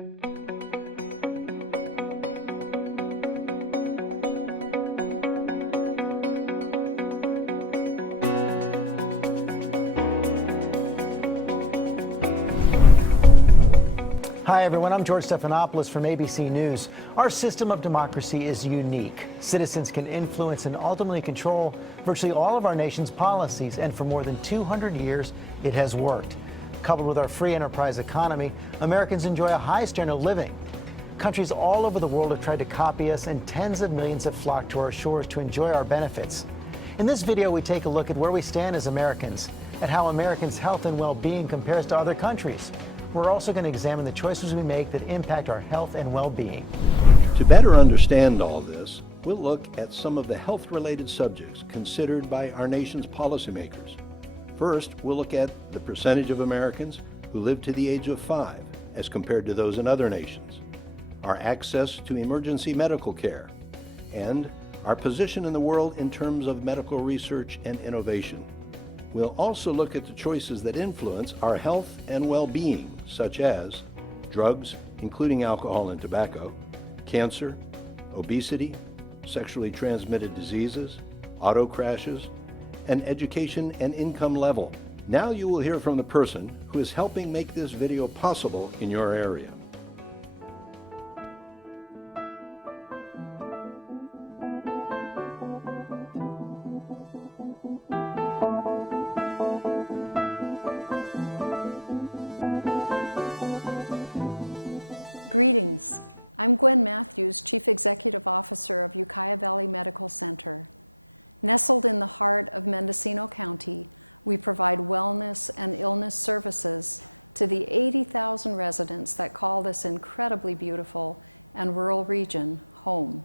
Hi everyone, I'm George Stephanopoulos from ABC News. Our system of democracy is unique. Citizens can influence and ultimately control virtually all of our nation's policies, and for more than 200 years, it has worked. Coupled with our free enterprise economy, Americans enjoy a high standard of living. Countries all over the world have tried to copy us, and tens of millions have flocked to our shores to enjoy our benefits. In this video, we take a look at where we stand as Americans, at how Americans' health and well-being compares to other countries. We're also going to examine the choices we make that impact our health and well-being. To better understand all this, we'll look at some of the health-related subjects considered by our nation's policymakers. First, we'll look at the percentage of Americans who live to the age of 5 as compared to those in other nations, our access to emergency medical care, and our position in the world in terms of medical research and innovation. We'll also look at the choices that influence our health and well-being, such as drugs, including alcohol and tobacco, cancer, obesity, sexually transmitted diseases, auto crashes, and education and income level. Now you will hear from the person who is helping make this video possible in your area. Greetings. I'm Gwen Matthews, Chief Executive Officer of Ukiah Valley Medical Center. Nestled in the heart of Mendocino County, we provide wellness and illness services to the 80,000 residents that call this incredibly beautiful and rural region home.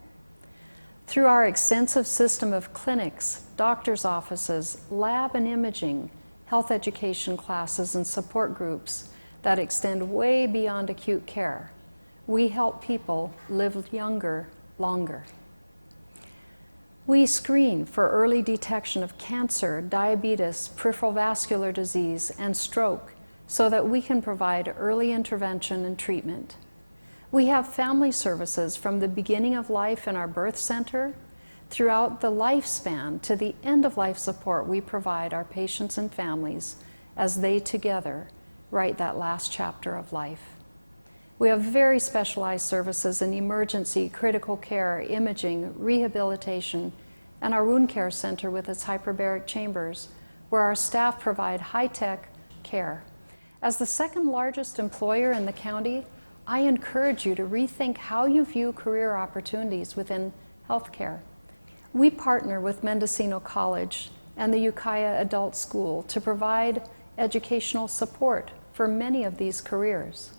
Through our extensive system of clinics, doctors' offices, lab and imaging, health education classes, and support groups that extend way beyond acute care, we help people live younger, longer. We screen for early detection of cancer, diabetes, peripheral vascular disease, and stroke so that we can provide early intervention and treatment. We have family services from the beginning of life in our birth center throughout the lifespan to the end-of-life support we provide our patients and families as they together write that last chapter of life. We have very specialized services in emergency, critical care, imaging, rehabilitation, and our wound care center with its hyperbaric chambers, where our staff provide high-tech care. As the second largest employer in the county, I encourage you to rethink how you view career opportunities within healthcare. We partner with Mendocino College and the Ukiah Adult School to provide educational support for many of these careers.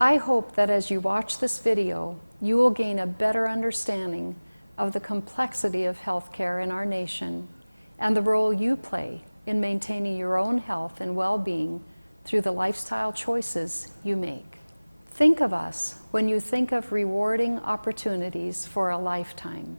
I hope that as you watch this video, you will gain a better understanding of the complexity of healthcare in our nation and the role you play in maintaining your own health and well-being through the lifestyle choices you make. Think of us when you think of rewarding opportunities for a lifetime.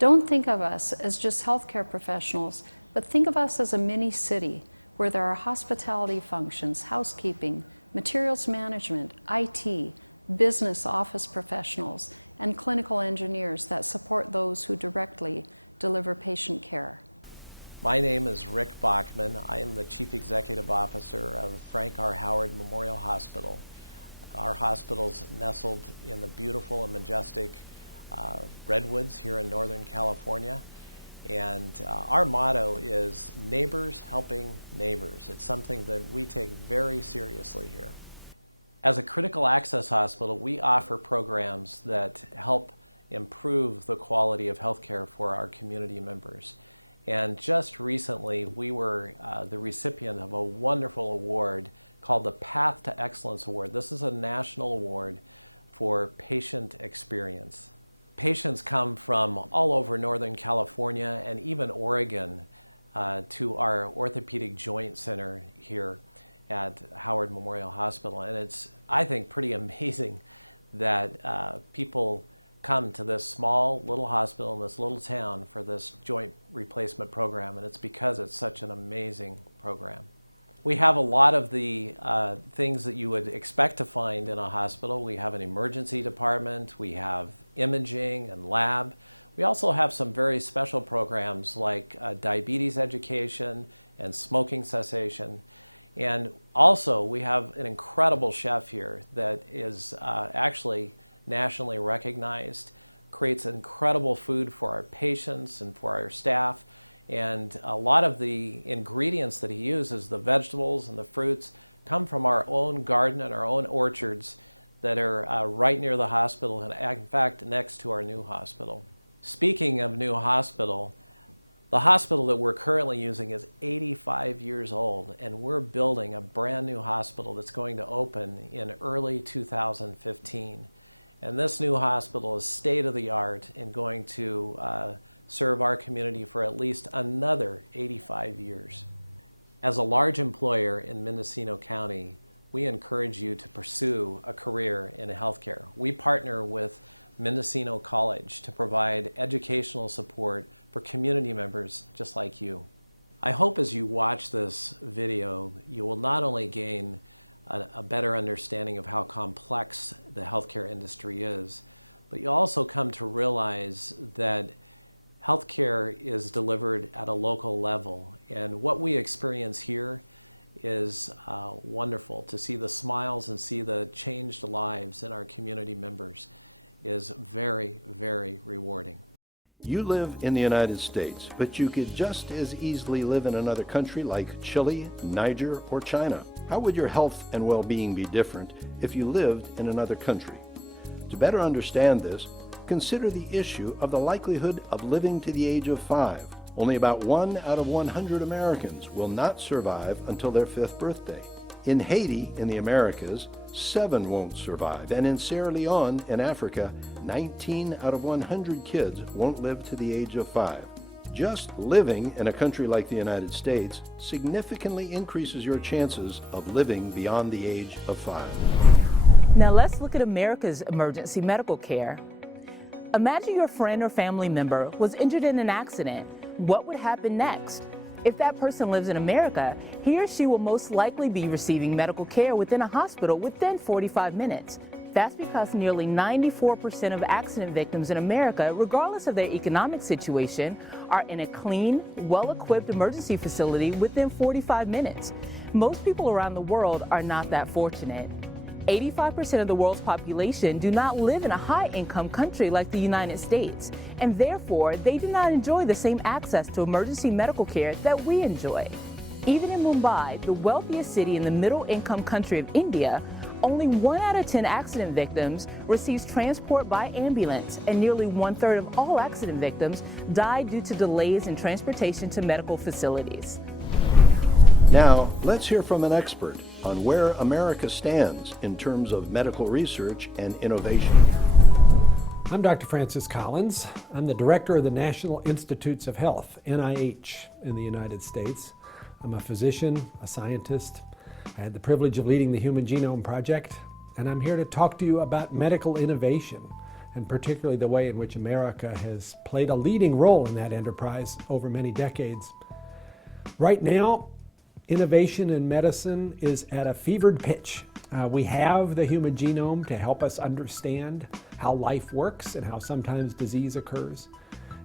Don't think of us as just healthcare professionals, but think of us as a mini city where there are hospitality functions, housekeeping, materials management, IT, business office professionals, and clinical engineers that support those who directly deliver patient care. My name is Rick Bachman. I am the Chief Executive Officer of Frank R. Howard Memorial Hospital. Our hospital's nestled in the beautiful and majestic Redwoods here in Northern California. And our motto is neighbors helping neighbors. It's something that we take very seriously here. As a critical access hospital, we offer programs that help improve the quality of healthcare for our community members. And just recently, we were the recipient of a wonderful award called the Path to Excellence Award. This is a national award for patient experience. Patients come from all over Northern California and even Oregon to our orthopedic joint center here at Howard Memorial Hospital. And it's, I think, pretty amazing that people come to this small little hospital in this little town for this joint replacement program, and it's because it's such an amazing program. We have a lot of the things that you would expect to find in a hospital. We have an emergency department, we have imaging and lab. We also have some very special programs like diabetes education and smoking cessation. And also we have an incredible chef here that is actually nationally recognized, creates incredible food for our patients and for our staff. And a lot of the ingredients that he uses, the vegetables and the fruits, come from our own garden and our own orchards that are right near the hospital and in fact next to our new hospital. Speaking of new hospital, the hospital that we're currently using is 85 years old, and we're building a brand new hospital that's going to open in early 2015. And this new hospital is state-of-the-art and going to serve our community for at least another 85 years. As a large employer in Mendocino County, we encourage you to pursue a career in healthcare. We partner with Mendocino College to provide educational support for community members just like you. I hope as you watch this video, you will not only gain a better understanding of how complex the healthcare industry is, but you also come to realize that healthcare is delivered at a local level. And what we experience here is wonderful. To see the smiles and see the changed lives in our community members is very, very rewarding. You live in the United States, but you could just as easily live in another country like Chile, Niger, or China. How would your health and well-being be different if you lived in another country? To better understand this, consider the issue of the likelihood of living to the age of 5. Only about 1 out of 100 Americans will not survive until their 5th birthday. In Haiti, in the Americas, 7 won't survive, and in Sierra Leone, in Africa, 19 out of 100 kids won't live to the age of 5. Just living in a country like the United States significantly increases your chances of living beyond the age of 5. Now let's look at America's emergency medical care. Imagine your friend or family member was injured in an accident. What would happen next? If that person lives in America, he or she will most likely be receiving medical care within a hospital within 45 minutes. That's because nearly 94% of accident victims in America, regardless of their economic situation, are in a clean, well-equipped emergency facility within 45 minutes. Most people around the world are not that fortunate. 85% of the world's population do not live in a high-income country like the United States, and therefore they do not enjoy the same access to emergency medical care that we enjoy. Even in Mumbai, the wealthiest city in the middle-income country of India, only 1 out of 10 accident victims receives transport by ambulance, and nearly 1/3 of all accident victims die due to delays in transportation to medical facilities. Now, let's hear from an expert on where America stands in terms of medical research and innovation. I'm Dr. Francis Collins. I'm the director of the National Institutes of Health, NIH, in the United States. I'm a physician, a scientist. I had the privilege of leading the Human Genome Project, and I'm here to talk to you about medical innovation, and particularly the way in which America has played a leading role in that enterprise over many decades. Right now, innovation in medicine is at a fevered pitch. We have the human genome to help us understand how life works and how sometimes disease occurs.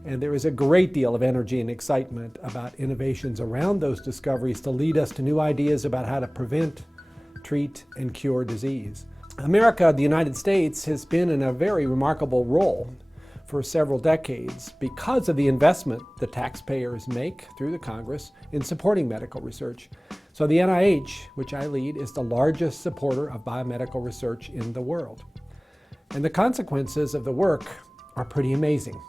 And there is a great deal of energy and excitement about innovations around those discoveries to lead us to new ideas about how to prevent, treat, and cure disease. America, the United States, has been in a very remarkable role for several decades because of the investment the taxpayers make through the Congress in supporting medical research. So the NIH, which I lead, is the largest supporter of biomedical research in the world. And the consequences of the work are pretty amazing.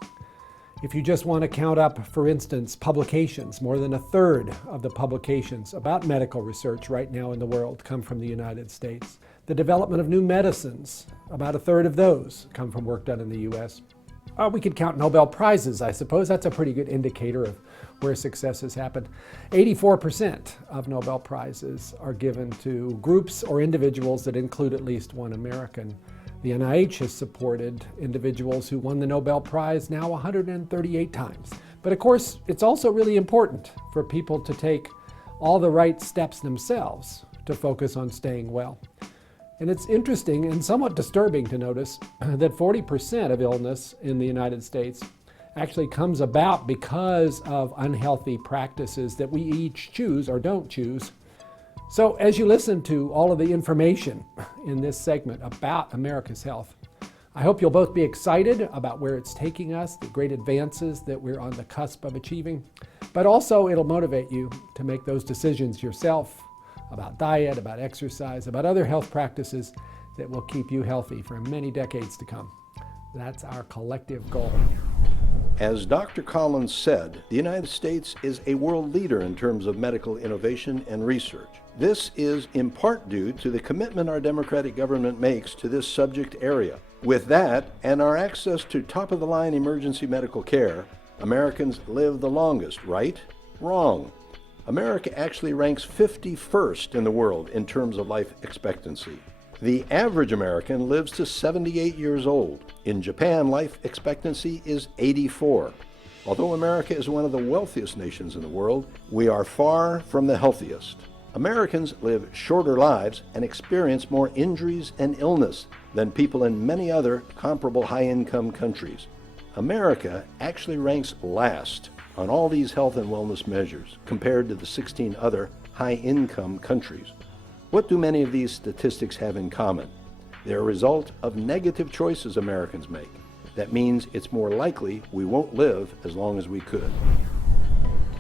If you just want to count up, for instance, publications, more than 1/3 of the publications about medical research right now in the world come from the United States. The development of new medicines, about 1/3 of those come from work done in the US. We could count Nobel Prizes, I suppose. That's a pretty good indicator of where success has happened. 84% of Nobel Prizes are given to groups or individuals that include at least one American. The NIH has supported individuals who won the Nobel Prize now 138 times. But of course, it's also really important for people to take all the right steps themselves to focus on staying well. And it's interesting and somewhat disturbing to notice that 40% of illness in the United States actually comes about because of unhealthy practices that we each choose or don't choose. So as you listen to all of the information in this segment about America's health, I hope you'll both be excited about where it's taking us, the great advances that we're on the cusp of achieving, but also it'll motivate you to make those decisions yourself about diet, about exercise, about other health practices that will keep you healthy for many decades to come. That's our collective goal. As Dr. Collins said, the United States is a world leader in terms of medical innovation and research. This is in part due to the commitment our democratic government makes to this subject area. With that, and our access to top-of-the-line emergency medical care, Americans live the longest, right? Wrong. America actually ranks 51st in the world in terms of life expectancy. The average American lives to 78 years old. In Japan, life expectancy is 84. Although America is one of the wealthiest nations in the world, we are far from the healthiest. Americans live shorter lives and experience more injuries and illness than people in many other comparable high-income countries. America actually ranks last on all these health and wellness measures compared to the 16 other high-income countries. What do many of these statistics have in common? They're a result of negative choices Americans make. That means it's more likely we won't live as long as we could.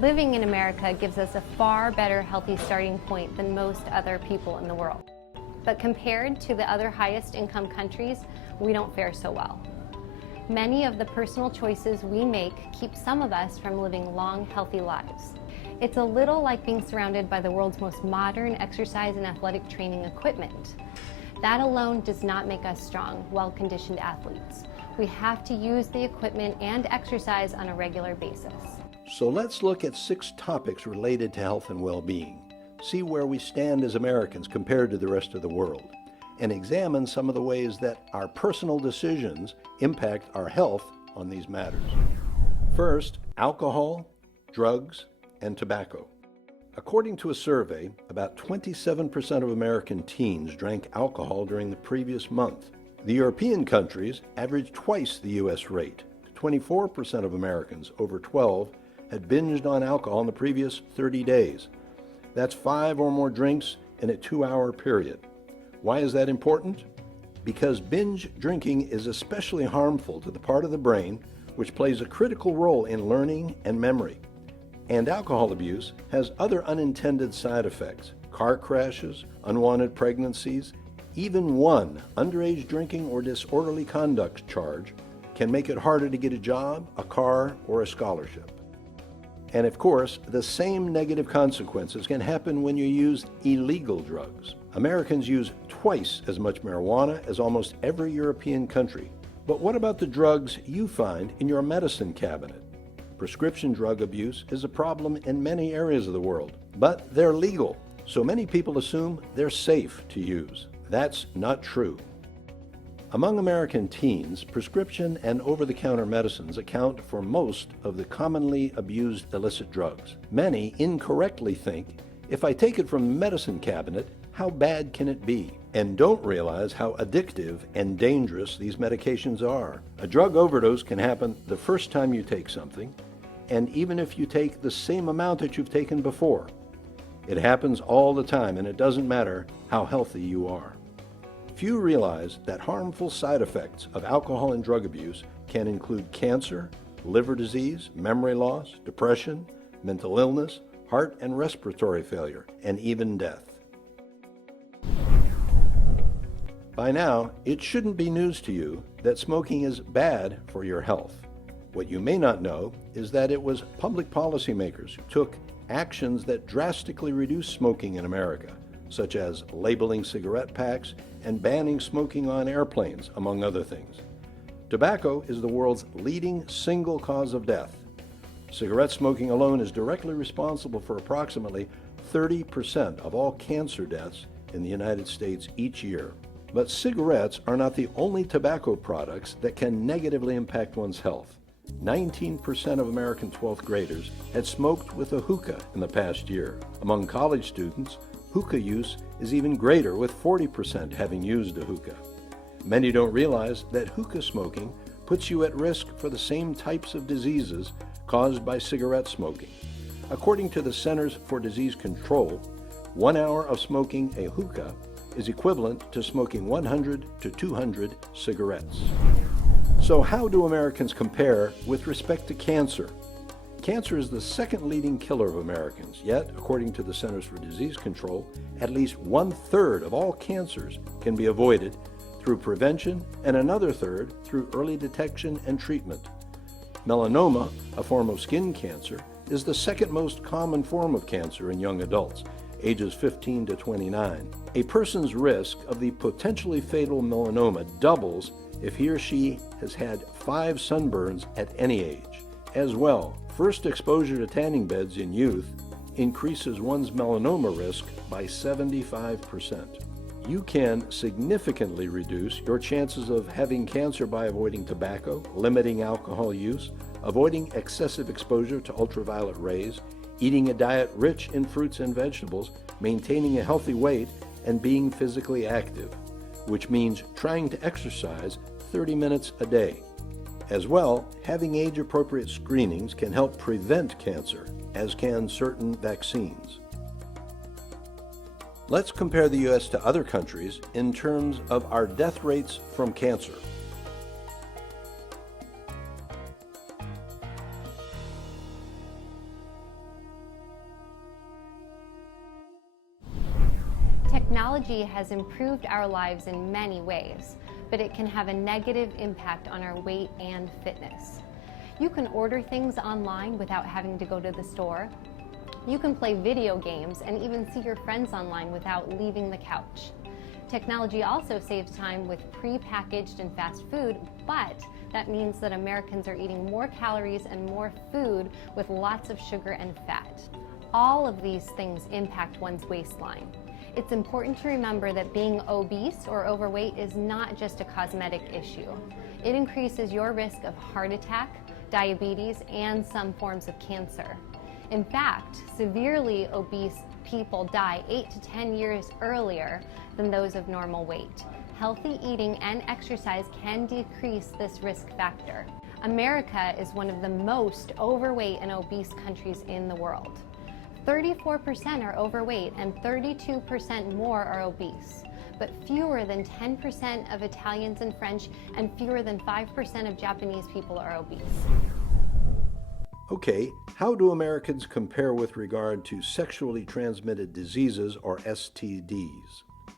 Living in America gives us a far better healthy starting point than most other people in the world. But compared to the other highest income countries, we don't fare so well. Many of the personal choices we make keep some of us from living long, healthy lives. It's a little like being surrounded by the world's most modern exercise and athletic training equipment. That alone does not make us strong, well-conditioned athletes. We have to use the equipment and exercise on a regular basis. So let's look at 6 topics related to health and well-being. See where we stand as Americans compared to the rest of the world, and examine some of the ways that our personal decisions impact our health on these matters. First, alcohol, drugs, and tobacco. According to a survey, about 27% of American teens drank alcohol during the previous month. The European countries averaged twice the U.S. rate. 24% of Americans over 12 had binged on alcohol in the previous 30 days. That's 5 or more drinks in a 2-hour period. Why is that important? Because binge drinking is especially harmful to the part of the brain which plays a critical role in learning and memory. And alcohol abuse has other unintended side effects: car crashes, unwanted pregnancies. Even one underage drinking or disorderly conduct charge can make it harder to get a job, a car, or a scholarship. And of course, the same negative consequences can happen when you use illegal drugs. Americans use twice as much marijuana as almost every European country. But what about the drugs you find in your medicine cabinet? Prescription drug abuse is a problem in many areas of the world, but they're legal, so many people assume they're safe to use. That's not true. Among American teens, prescription and over-the-counter medicines account for most of the commonly abused illicit drugs. Many incorrectly think, if I take it from the medicine cabinet, how bad can it be? And don't realize how addictive and dangerous these medications are. A drug overdose can happen the first time you take something, and even if you take the same amount that you've taken before. It happens all the time, and it doesn't matter how healthy you are. Few realize that harmful side effects of alcohol and drug abuse can include cancer, liver disease, memory loss, depression, mental illness, heart and respiratory failure, and even death. By now, it shouldn't be news to you that smoking is bad for your health. What you may not know is that it was public policymakers who took actions that drastically reduced smoking in America, such as labeling cigarette packs and banning smoking on airplanes, among other things. Tobacco is the world's leading single cause of death. Cigarette smoking alone is directly responsible for approximately 30% of all cancer deaths in the United States each year. But cigarettes are not the only tobacco products that can negatively impact one's health. 19% of American 12th graders had smoked with a hookah in the past year. Among college students, hookah use is even greater, with 40% having used a hookah. Many don't realize that hookah smoking puts you at risk for the same types of diseases caused by cigarette smoking. According to the Centers for Disease Control, 1 hour of smoking a hookah is equivalent to smoking 100 to 200 cigarettes. So how do Americans compare with respect to cancer? Cancer is the second leading killer of Americans, yet, according to the Centers for Disease Control, at least 1/3 of all cancers can be avoided through prevention and another third through early detection and treatment. Melanoma, a form of skin cancer, is the second most common form of cancer in young adults, ages 15 to 29. A person's risk of the potentially fatal melanoma doubles if he or she has had 5 sunburns at any age. As well, first exposure to tanning beds in youth increases one's melanoma risk by 75%. You can significantly reduce your chances of having cancer by avoiding tobacco, limiting alcohol use, avoiding excessive exposure to ultraviolet rays, eating a diet rich in fruits and vegetables, maintaining a healthy weight, and being physically active, which means trying to exercise 30 minutes a day. As well, having age-appropriate screenings can help prevent cancer, as can certain vaccines. Let's compare the U.S. to other countries in terms of our death rates from cancer. Technology has improved our lives in many ways, but it can have a negative impact on our weight and fitness. You can order things online without having to go to the store. You can play video games and even see your friends online without leaving the couch. Technology also saves time with pre-packaged and fast food, but that means that Americans are eating more calories and more food with lots of sugar and fat. All of these things impact one's waistline. It's important to remember that being obese or overweight is not just a cosmetic issue. It increases your risk of heart attack, diabetes, and some forms of cancer. In fact, severely obese people die 8 to 10 years earlier than those of normal weight. Healthy eating and exercise can decrease this risk factor. America is one of the most overweight and obese countries in the world. 34% are overweight and 32% more are obese, but fewer than 10% of Italians and French and fewer than 5% of Japanese people are obese. Okay, how do Americans compare with regard to sexually transmitted diseases, or STDs?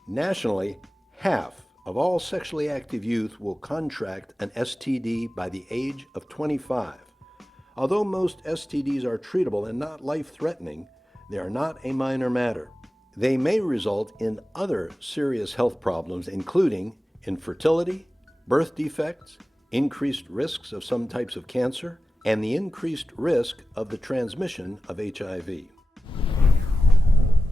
Nationally, half of all sexually active youth will contract an STD by the age of 25. Although most STDs are treatable and not life-threatening, they are not a minor matter. They may result in other serious health problems, including infertility, birth defects, increased risks of some types of cancer, and the increased risk of the transmission of HIV.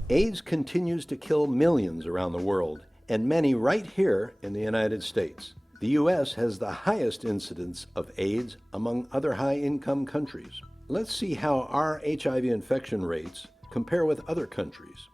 AIDS continues to kill millions around the world, and many right here in the United States. The U.S. has the highest incidence of AIDS among other high-income countries. Let's see how our HIV infection rates compare with other countries.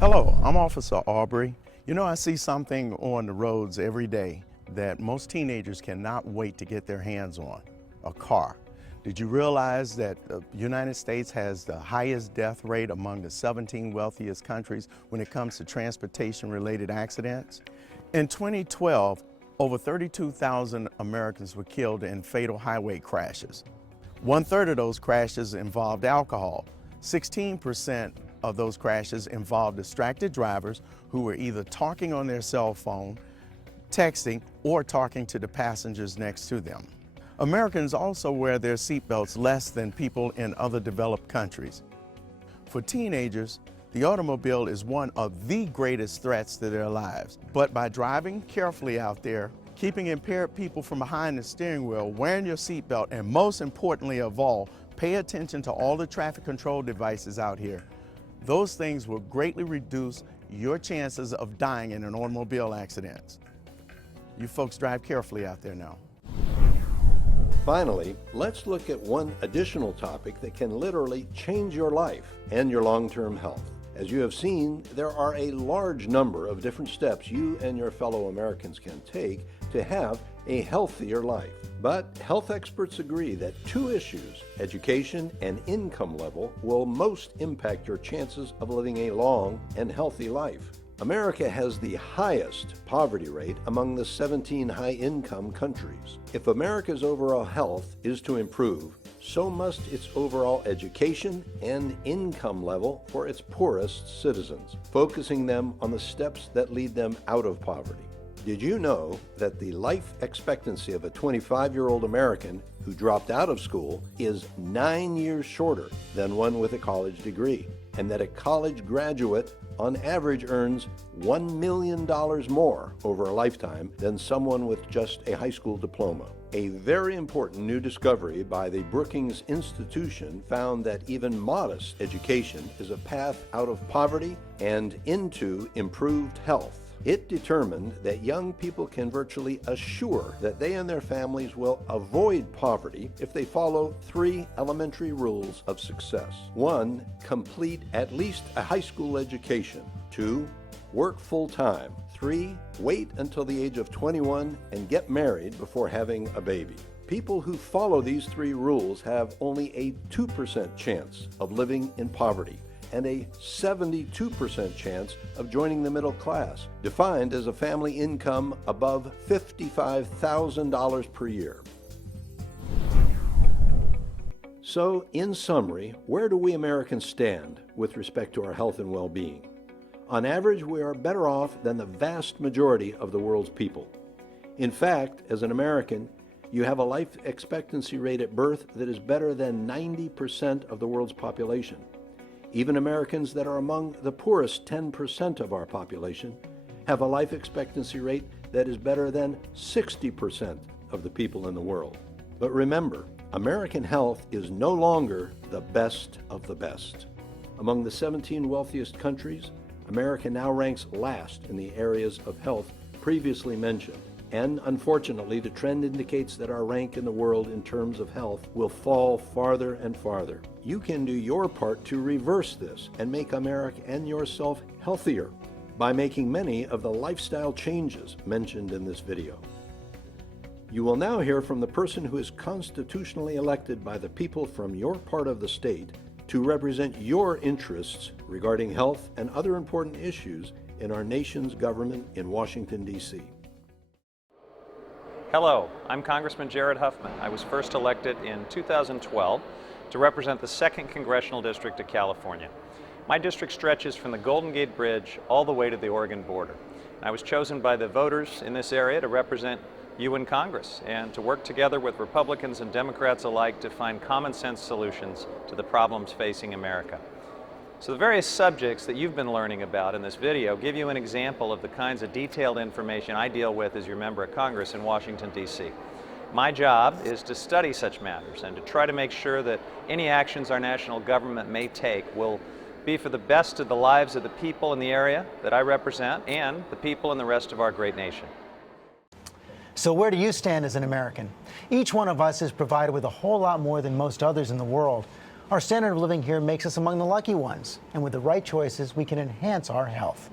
Hello, I'm Officer Aubrey. You know, I see something on the roads every day that most teenagers cannot wait to get their hands on: a car. Did you realize that the United States has the highest death rate among the 17 wealthiest countries when it comes to transportation-related accidents? In 2012, over 32,000 Americans were killed in fatal highway crashes. 1/3 of those crashes involved alcohol. 16% of those crashes involved distracted drivers who were either talking on their cell phone, texting, or talking to the passengers next to them. Americans also wear their seatbelts less than people in other developed countries. For teenagers, the automobile is one of the greatest threats to their lives. But by driving carefully out there, keeping impaired people from behind the steering wheel, wearing your seatbelt, and most importantly of all, pay attention to all the traffic control devices out here. Those things will greatly reduce your chances of dying in an automobile accident. You folks drive carefully out there now. Finally, let's look at one additional topic that can literally change your life and your long-term health. As you have seen, there are a large number of different steps you and your fellow Americans can take to have a healthier life. But health experts agree that two issues, education and income level, will most impact your chances of living a long and healthy life. America has the highest poverty rate among the 17 high-income countries. If America's overall health is to improve, so must its overall education and income level for its poorest citizens, focusing them on the steps that lead them out of poverty. Did you know that the life expectancy of a 25-year-old American who dropped out of school is 9 years shorter than one with a college degree, and that a college graduate on average earns $1 million more over a lifetime than someone with just a high school diploma? A very important new discovery by the Brookings Institution found that even modest education is a path out of poverty and into improved health. It determined that young people can virtually assure that they and their families will avoid poverty if they follow 3 elementary rules of success. 1, complete at least a high school education. 2, work full-time. 3, wait until the age of 21 and get married before having a baby. People who follow these 3 rules have only a 2% chance of living in poverty and a 72% chance of joining the middle class, defined as a family income above $55,000 per year. So, in summary, where do we Americans stand with respect to our health and well-being? On average, we are better off than the vast majority of the world's people. In fact, as an American, you have a life expectancy rate at birth that is better than 90% of the world's population. Even Americans that are among the poorest 10% of our population have a life expectancy rate that is better than 60% of the people in the world. But remember, American health is no longer the best of the best. Among the 17 wealthiest countries, America now ranks last in the areas of health previously mentioned. And unfortunately, the trend indicates that our rank in the world in terms of health will fall farther and farther. You can do your part to reverse this and make America and yourself healthier by making many of the lifestyle changes mentioned in this video. You will now hear from the person who is constitutionally elected by the people from your part of the state to represent your interests regarding health and other important issues in our nation's government in Washington, D.C. Hello, I'm Congressman Jared Huffman. I was first elected in 2012 to represent the 2nd Congressional District of California. My district stretches from the Golden Gate Bridge all the way to the Oregon border. I was chosen by the voters in this area to represent you in Congress and to work together with Republicans and Democrats alike to find common sense solutions to the problems facing America. So the various subjects that you've been learning about in this video give you an example of the kinds of detailed information I deal with as your member of Congress in Washington, D.C. My job is to study such matters and to try to make sure that any actions our national government may take will be for the best of the lives of the people in the area that I represent and the people in the rest of our great nation. So where do you stand as an American? Each one of us is provided with a whole lot more than most others in the world. Our standard of living here makes us among the lucky ones, and with the right choices, we can enhance our health.